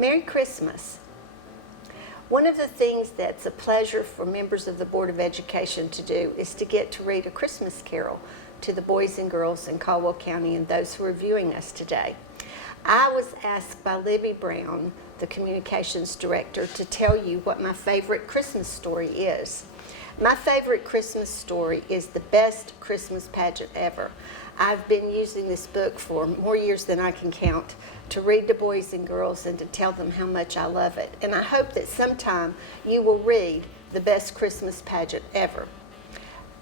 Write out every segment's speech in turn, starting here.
Merry Christmas. One of the things that's a pleasure for members of the Board of Education to do is to get to read a Christmas carol to the boys and girls in Caldwell County and those who are viewing us today. I was asked by Libby Brown, the communications director, to tell you what my favorite Christmas story is. My favorite Christmas story is The Best Christmas Pageant Ever. I've been using this book for more years than I can count to read to boys and girls and to tell them how much I love it. And I hope that sometime you will read The Best Christmas Pageant Ever.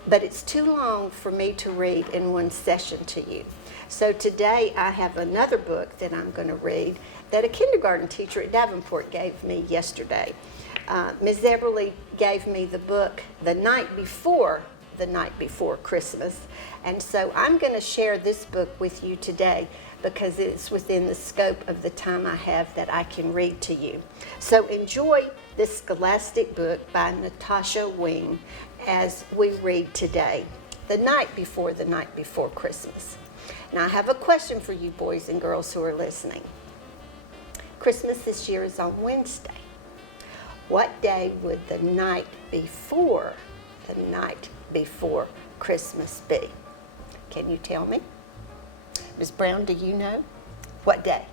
But it's too long for me to read in one session to you. So today I have another book that I'm going to read that a kindergarten teacher at Davenport gave me yesterday. Ms. Eberly gave me the book the night before Christmas. And so I'm going to share this book with you today because it's within the scope of the time I have that I can read to you. So enjoy this scholastic book by Natasha Wing as we read today, the night before Christmas. Now I have a question for you boys and girls who are listening. Christmas this year is on Wednesday. What day would the night before Christmas be? Can you tell me? Ms. Brown, do you know? What day?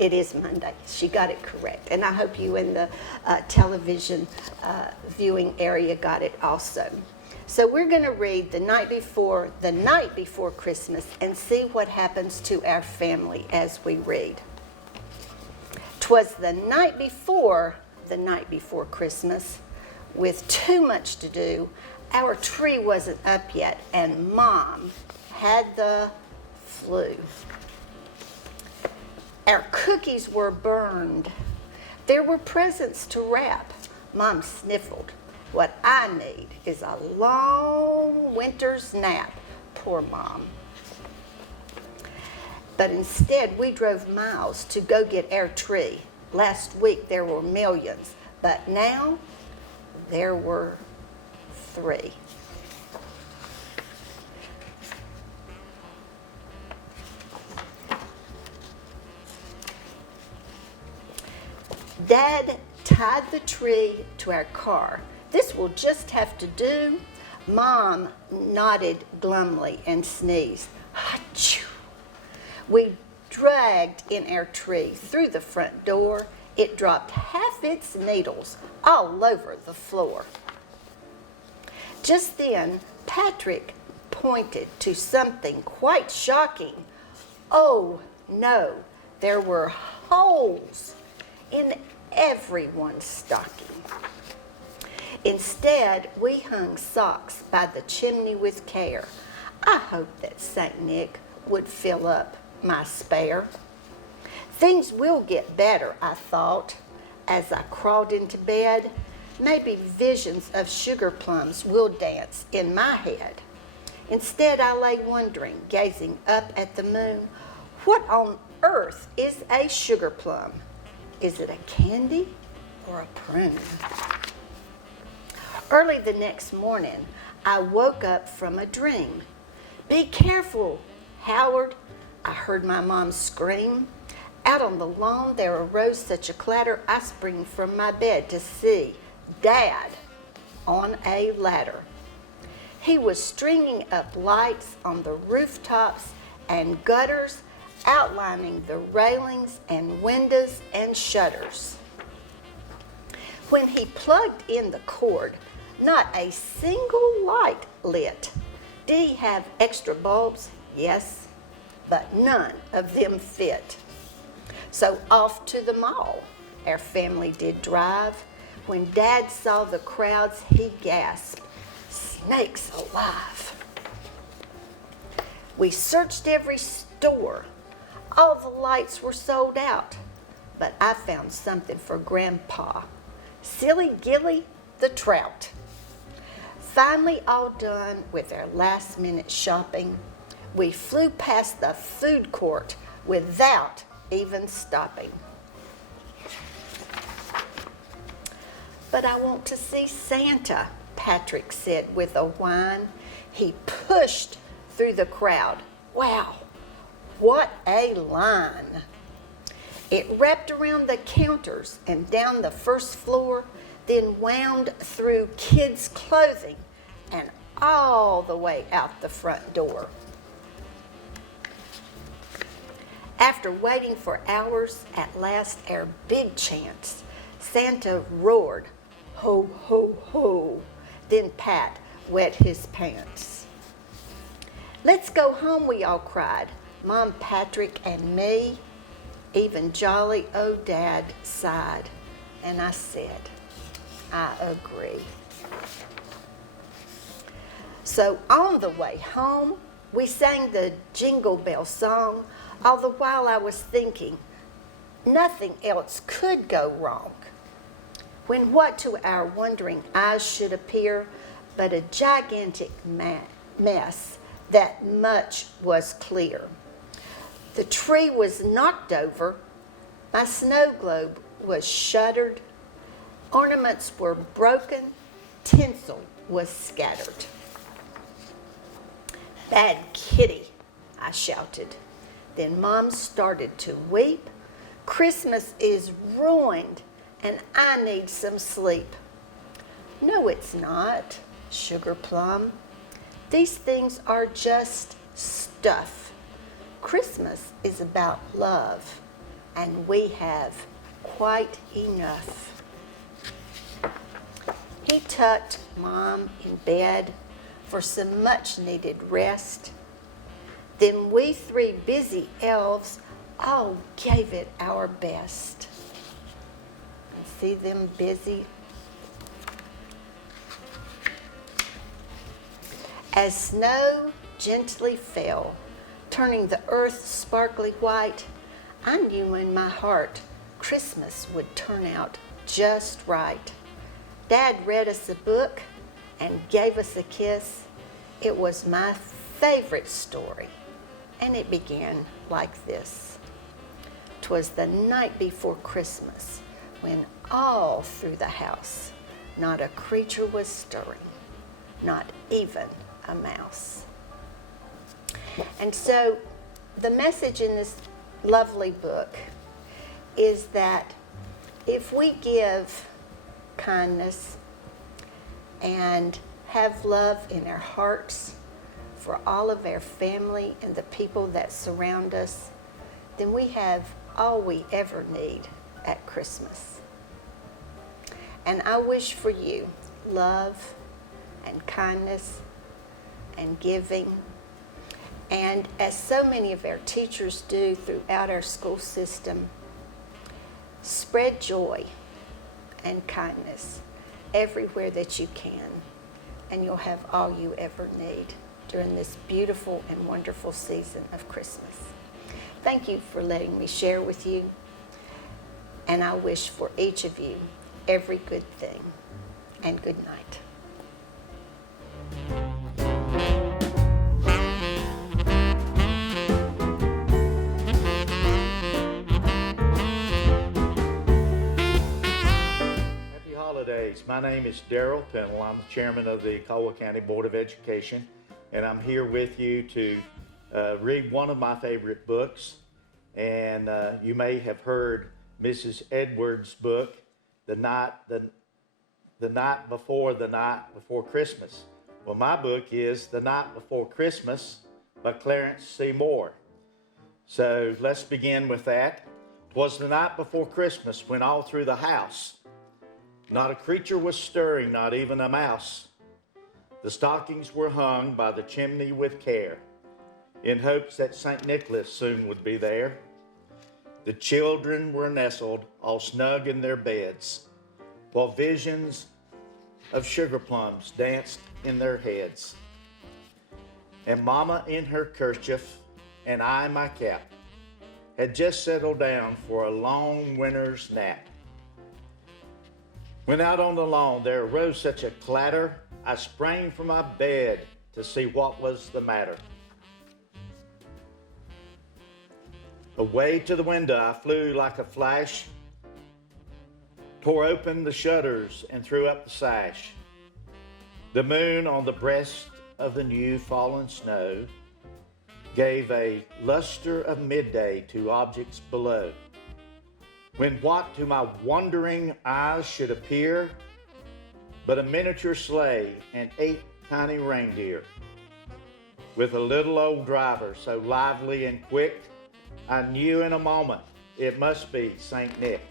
It is Monday. She got it correct. And I hope you in the television viewing area got it also. So we're going to read the night before Christmas and see what happens to our family as we read. 'Twas the night before Christmas, with too much to do. Our tree wasn't up yet, and Mom had the flu. Our cookies were burned. There were presents to wrap. Mom sniffled. What I need is a long winter's nap. Poor Mom. But instead, we drove miles to go get our tree. Last week, there were millions, but now there were 3. Dad tied the tree to our car. This will just have to do. Mom nodded glumly and sneezed. Achoo! We dragged in our tree through the front door. It dropped half its needles all over the floor. Just then, Patrick pointed to something quite shocking. Oh no, there were holes in everyone's stocking. Instead, we hung socks by the chimney with care. I hoped that St. Nick would fill up my spare. Things will get better, I thought, as I crawled into bed. Maybe visions of sugar plums will dance in my head. Instead, I lay wondering, gazing up at the moon, what on earth is a sugar plum? Is it a candy or a prune? Early the next morning, I woke up from a dream. Be careful, Howard, I heard my mom scream. Out on the lawn there arose such a clatter, I sprang from my bed to see Dad on a ladder. He was stringing up lights on the rooftops and gutters, outlining the railings and windows and shutters. When he plugged in the cord, not a single light lit. Did he have extra bulbs? Yes, but none of them fit. So off to the mall our family did drive. When Dad saw the crowds, he gasped, "Snakes alive." We searched every store. All the lights were sold out. But I found something for Grandpa. Silly Gilly the trout. Finally all done with our last-minute shopping, we flew past the food court without even stopping. But I want to see Santa, Patrick said with a whine. He pushed through the crowd. Wow, what a line. It wrapped around the counters and down the first floor, then wound through kids' clothing and all the way out the front door. After waiting for hours, at last our big chance, Santa roared, "Ho, ho, ho." Then Pat wet his pants. "Let's go home," we all cried, Mom, Patrick, and me. Even jolly old Dad sighed, and I said, "I agree." So on the way home, we sang the Jingle Bell song, all the while I was thinking nothing else could go wrong, when what to our wondering eyes should appear but a gigantic mess, that much was clear. The tree was knocked over, my snow globe was shuttered, ornaments were broken, tinsel was scattered. "Bad kitty," I shouted. Then Mom started to weep. "Christmas is ruined and I need some sleep." "No, it's not, Sugar Plum. These things are just stuff. Christmas is about love, and we have quite enough." He tucked Mom in bed for some much-needed rest. Then we three busy elves all gave it our best. And see them busy? As snow gently fell, turning the earth sparkly white, I knew in my heart Christmas would turn out just right. Dad read us a book and gave us a kiss. It was my favorite story, and it began like this. 'Twas the night before Christmas, when all through the house not a creature was stirring, not even a mouse. And so the message in this lovely book is that if we give kindness and have love in our hearts for all of our family and the people that surround us, then we have all we ever need at Christmas. And I wish for you love and kindness and giving. And as so many of our teachers do throughout our school system, spread joy and kindness everywhere that you can, and you'll have all you ever need during this beautiful and wonderful season of Christmas. Thank you for letting me share with you, and I wish for each of you every good thing, and good night. Holidays. My name is Darrell Pennell. I'm the chairman of the Caldwell County Board of Education, and I'm here with you to read one of my favorite books. And you may have heard Mrs. Edwards' book, The Night Before Christmas. Well, my book is The Night Before Christmas by Clarence C. Moore. So let's begin with that. 'Twas the night before Christmas, when all through the house not a creature was stirring, not even a mouse. The stockings were hung by the chimney with care, in hopes that St. Nicholas soon would be there. The children were nestled all snug in their beds, while visions of sugar plums danced in their heads. And Mama in her kerchief, and I my cap, had just settled down for a long winter's nap. When out on the lawn there arose such a clatter, I sprang from my bed to see what was the matter. Away to the window I flew like a flash, tore open the shutters and threw up the sash. The moon on the breast of the new fallen snow gave a luster of midday to objects below. when what to my wondering eyes should appear but a miniature sleigh and 8 tiny reindeer, with a little old driver so lively and quick, I knew in a moment it must be St. Nick.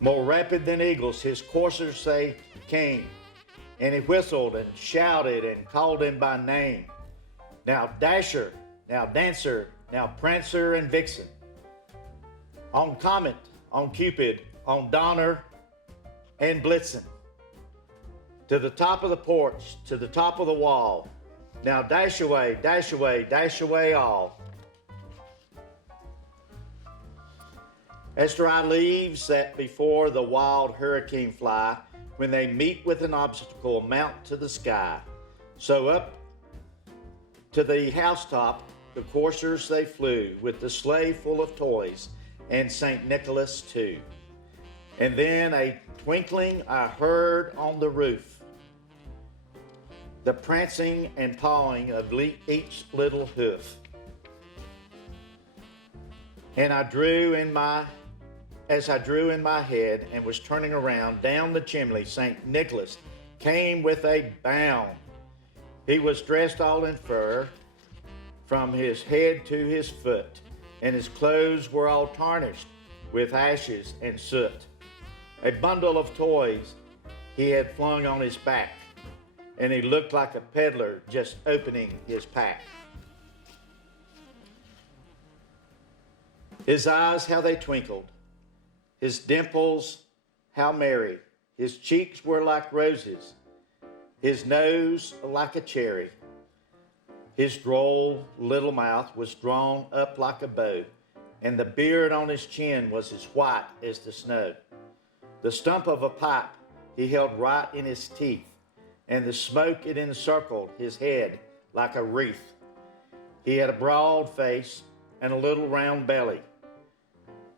More rapid than eagles, his coursers they came, and he whistled and shouted and called him by name. Now Dasher, now Dancer, now Prancer and Vixen. On Comet, on Cupid, on Donner and Blitzen. To the top of the porch, to the top of the wall. Now dash away, dash away, dash away all. As dry leaves that before the wild hurricane fly, when they meet with an obstacle, mount to the sky. So up to the housetop, the coursers they flew, with the sleigh full of toys, and St. Nicholas too. And then a twinkling I heard on the roof, the prancing and pawing of each little hoof. And as I drew in my head and was turning around down the chimney, St. Nicholas came with a bound. He was dressed all in fur from his head to his foot, and his clothes were all tarnished with ashes and soot. A bundle of toys he had flung on his back, and he looked like a peddler just opening his pack. His eyes, how they twinkled, his dimples, how merry, his cheeks were like roses, his nose like a cherry. His droll little mouth was drawn up like a bow, and the beard on his chin was as white as the snow. The stump of a pipe he held right in his teeth, and the smoke it encircled his head like a wreath. He had a broad face and a little round belly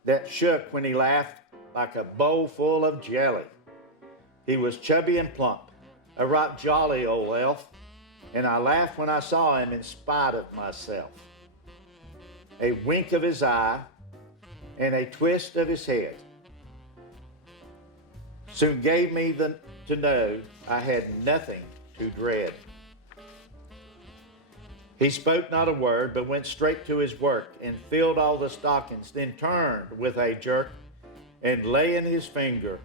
that shook when he laughed like a bowl full of jelly. He was chubby and plump, a right jolly old elf, and I laughed when I saw him in spite of myself. A wink of his eye and a twist of his head soon gave me to know I had nothing to dread. He spoke not a word, but went straight to his work and filled all the stockings, then turned with a jerk and laying his finger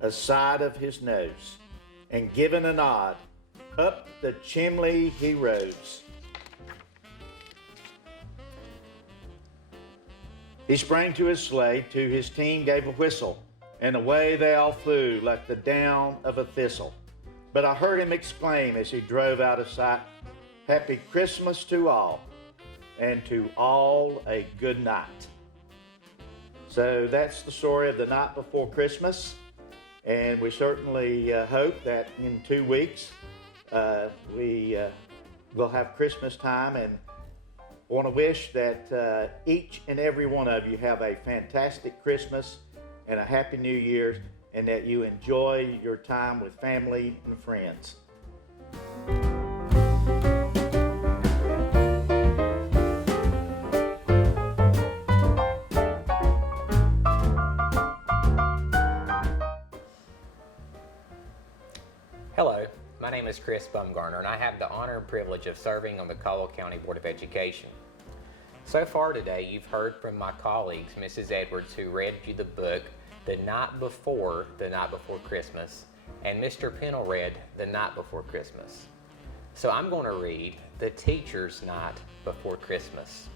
aside of his nose and giving a nod, up the chimney he rose. He sprang to his sleigh, to his team gave a whistle, and away they all flew like the down of a thistle. But I heard him exclaim as he drove out of sight, "Happy Christmas to all, and to all a good night." So that's the story of the night before Christmas, and we certainly hope that in 2 weeks we will have Christmas time, and want to wish that each and every one of you have a fantastic Christmas and a Happy New Year, and that you enjoy your time with family and friends. Hello, my name is Chris Bumgarner, and I have the honor and privilege of serving on the Caldwell County Board of Education. So far today, you've heard from my colleagues, Mrs. Edwards, who read you the book The Night Before Christmas, and Mr. Pennell read The Night Before Christmas. So I'm going to read The Teacher's Night Before Christmas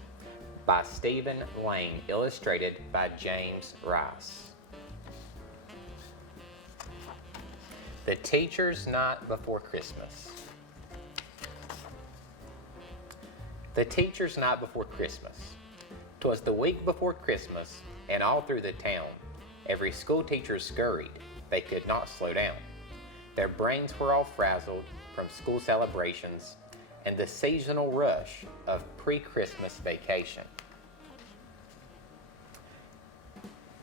by Stephen Lane, illustrated by James Rice. The Teacher's Night Before Christmas. The Teacher's Night Before Christmas. 'Twas the week before Christmas, and all through the town, every school teacher scurried, they could not slow down. Their brains were all frazzled from school celebrations and the seasonal rush of pre-Christmas vacation.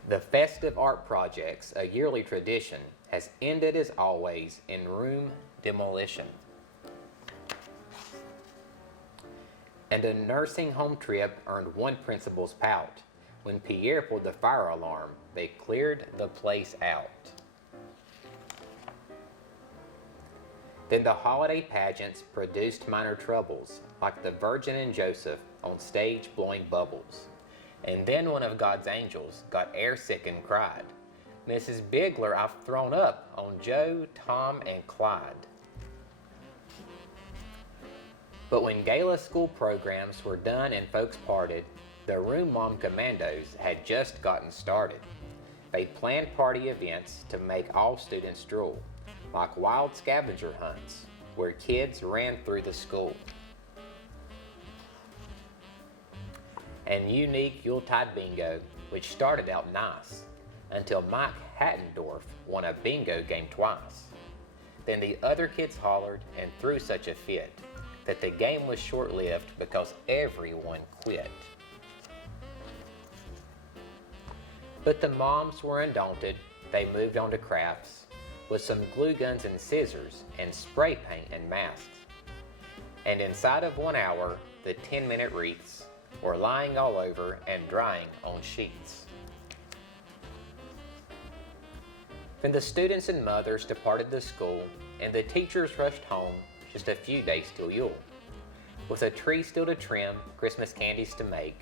The festive art projects, a yearly tradition, has ended as always in room demolition. And a nursing home trip earned one principal's pout. When Pierre pulled the fire alarm, they cleared the place out. Then the holiday pageants produced minor troubles, like the Virgin and Joseph on stage blowing bubbles. And then one of God's angels got airsick and cried, "Mrs. Bigler, I've thrown up on Joe, Tom, and Clyde." But when gala school programs were done and folks parted, the Room Mom Commandos had just gotten started. They planned party events to make all students drool, like wild scavenger hunts, where kids ran through the school. And unique Yuletide bingo, which started out nice, until Mike Hattendorf won a bingo game twice. Then the other kids hollered and threw such a fit that the game was short-lived because everyone quit. But the moms were undaunted. They moved on to crafts with some glue guns and scissors and spray paint and masks. And inside of 1 hour, the 10-minute wreaths were lying all over and drying on sheets. Then the students and mothers departed the school, and the teachers rushed home just a few days till Yule, with a tree still to trim, Christmas candies to make,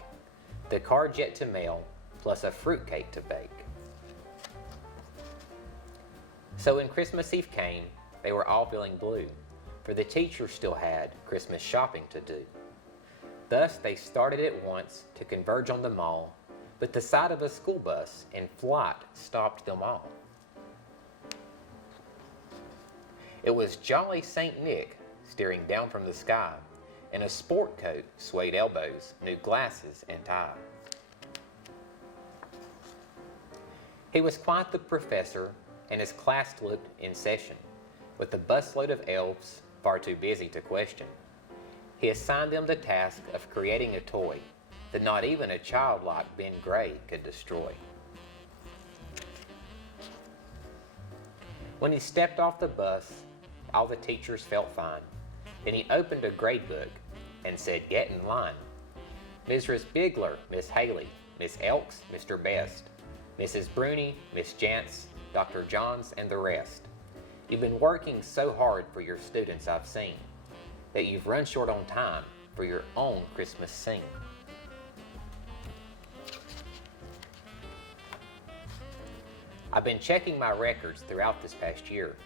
the cards yet to mail, plus a fruitcake to bake. So when Christmas Eve came, they were all feeling blue, for the teachers still had Christmas shopping to do. Thus they started at once to converge on the mall, but the sight of a school bus in flight stopped them all. It was jolly St. Nick staring down from the sky, in a sport coat, suede elbows, new glasses, and tie. He was quite the professor, and his class looked in session, with a busload of elves far too busy to question. He assigned them the task of creating a toy that not even a child like Ben Gray could destroy. When he stepped off the bus, all the teachers felt fine. Then he opened a grade book and said, "Get in line. Mrs. Bigler, Miss Haley, Miss Elks, Mr. Best, Mrs. Bruni, Miss Jantz, Dr. Johns, and the rest. You've been working so hard for your students, I've seen, that you've run short on time for your own Christmas scene. I've been checking my records throughout this past year,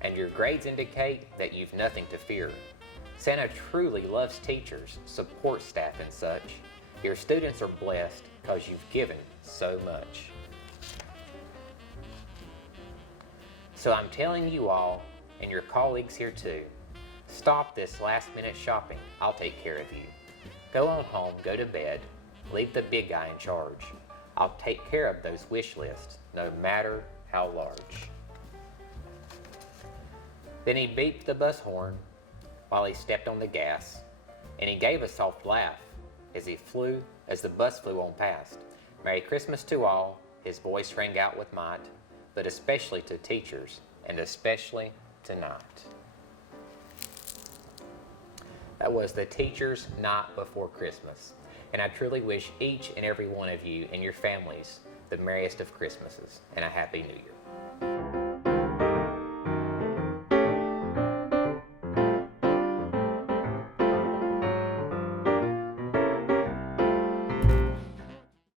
and your grades indicate that you've nothing to fear. Santa truly loves teachers, support staff, and such. Your students are blessed because you've given so much. So I'm telling you all, and your colleagues here too, stop this last-minute shopping. I'll take care of you. Go on home, go to bed, leave the big guy in charge. I'll take care of those wish lists, no matter how large." Then he beeped the bus horn while he stepped on the gas, and he gave a soft laugh as the bus flew on past. Merry Christmas to all, his voice rang out with might, but especially to teachers, and especially tonight. That was the Teacher's Night Before Christmas, and I truly wish each and every one of you and your families the merriest of Christmases and a Happy New Year.